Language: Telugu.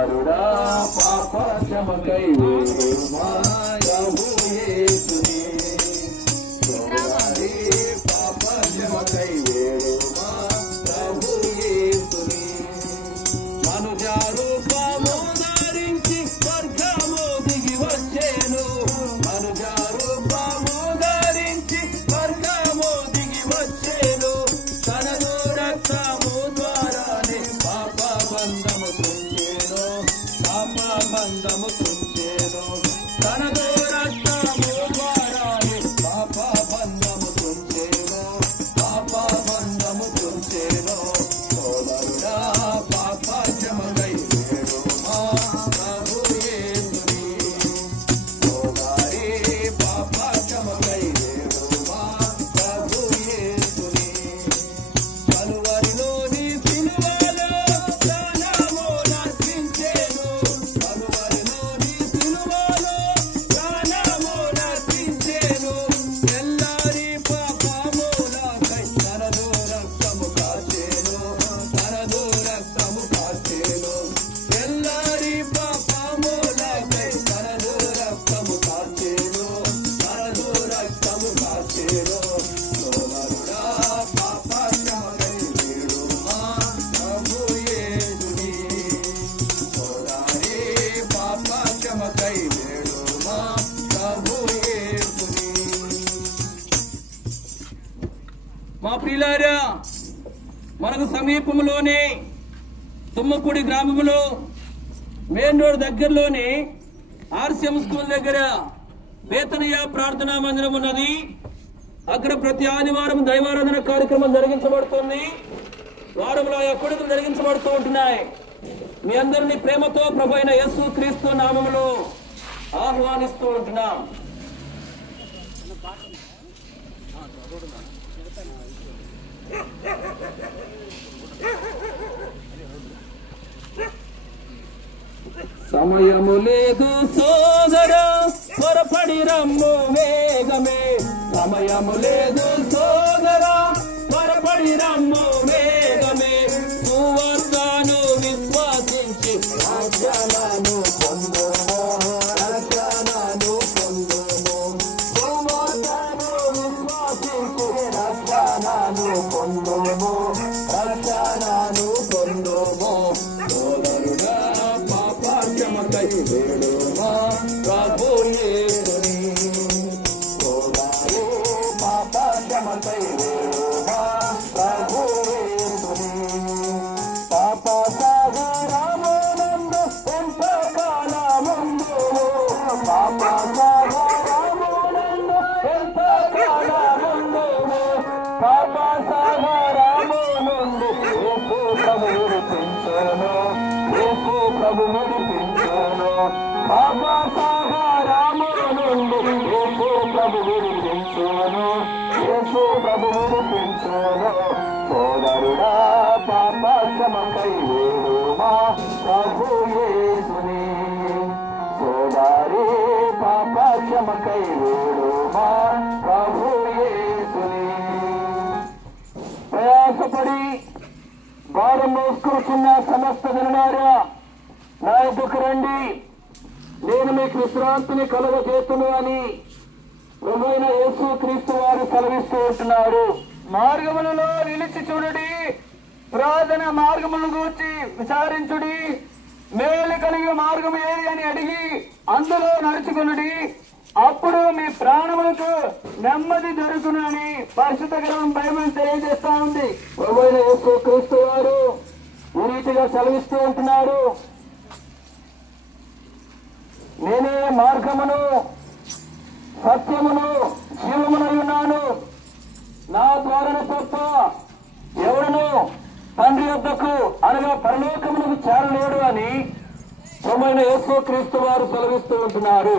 సోదరుడా పాప క్షమకై వేడుమా ప్రభు యేసుని సోదరి పాప క్షమకై వేడుమా ప్రభు యేసుని మనుజ రూపము ధరించి స్వర్గము దిగి వచ్చేను మనుజ రూపము ధరించి స్వర్గము దిగి వచ్చేను తనను రక్తము ద్వారానే పాప బంధము తుంచేను పాప బంధము తుంచేను తనను రక్తము ద్వారానే పాప బంధము తుంచేను పాప బంధము తుంచేను సోదరుడా పాప క్షమకై వేడుమా ప్రభు యేసుని సోదరి పాప క్షమకై వేడుమా ప్రభు యేసుని కలువరిలోని సిలువలో ప్రాణము నర్పించేను కలువరిలోని సిలువలో ప్రాణము నర్పించేను ఎల్లరి పాపములకై తనదు రక్తము కాచేను తనదు రక్తము కాచేను ఎల్లరి పాపములకై తనదు రక్తము కాచేను తనదు రక్తము కాచేను సోదరుడా పాప క్షమకై వేడుమా ప్రభు యేసుని సోదరి పాప క్షమకై వేడుమా ప్రభు యేసుని మా ప్రియులారా మనకు సమీపంలోనే తుమ్మపూడి గ్రామంలో మెయిన్ రోడ్ దగ్గరలోని ఆర్సిఎం స్కూల్ దగ్గర వేతనయ్య ప్రార్థనా మందిరం ఉన్నది. అక్కడ ప్రతి ఆదివారం దైవారాధన కార్యక్రమం జరిగించబడుతుంది. వారంలో కొడుకులు జరిగించబడుతూ ఉంటున్నాయి. మీ అందరినీ ప్రేమతో ప్రభు అయిన యేసు క్రీస్తు నామములో ఆహ్వానిస్తూ ఉంటున్నాం. సమయము లేదు సోదరా త్వరపడి రమ్ము వేగమే సమయము లేదు సోదరా త్వరపడి రమ్ము వేగమే సువార్తను విశ్వాసించి రక్షణను పొందుము రక్షణను పొందుము సువార్తను విశ్వాసించి రక్షణను పొందుము రక్షణను పొందుము సోదరుడా పాప క్షమకై వేడుమా ప్రభు యేసుని సోదరి పాప క్షమకై వేడుమా ప్రభు యేసుని పాప సాగరమునందు ఎంతో కాలముందు పాప సాగరమునందు ఎంతో కాలముందు పాప సాగరమునందు యేసు ప్రభు విడిపించెను యేసు ప్రభు విడిపించెను పాప సాగరమునందు యేసు ప్రభు విడిపించెను యేసు ప్రభు విడిపించెను సోదరుడా పాప క్షమకై వేడుమా ప్రభు యేసుని సోదరి పాప క్షమకై వేడుమా ప్రభు యేసుని ప్రయాసపడి భారం మోసుకొచ్చిన సమస్త జనులారా నా యొద్దకు రండి నేను మీకు విశ్రాంతిని కలుగజేతును అని ప్రభువైన యేసు క్రీస్తు వారు సెలవిస్తూ ఉంటున్నారు. మార్గములలో నిలిచి చూడుడి ప్రార్థన మార్గములను గూర్చి విచారించుడి మేలు కలిగే మార్గం ఏది అని అడిగి అందులో నడుచుకునుడి అప్పుడు మీ ప్రాణములకు నెమ్మది దొరుకునని పరిశుద్ధ గ్రంథం బైబిల్ తెలియజేస్తా ఉంది. ప్రభువైన యేసు క్రీస్తు వారు ఈ రీతిగా సెలవిస్తూ ఉంటున్నారు. నేనే మార్గమును సత్యమును జీవమునై ఉన్నాను నా ద్వారా తప్ప ఎవరును తండ్రి యొద్దకు అనగా పరలోకమునకు చేరలేడు అని ప్రభువైన యేసు క్రీస్తు వారు సెలవిస్తూ ఉంటున్నారు.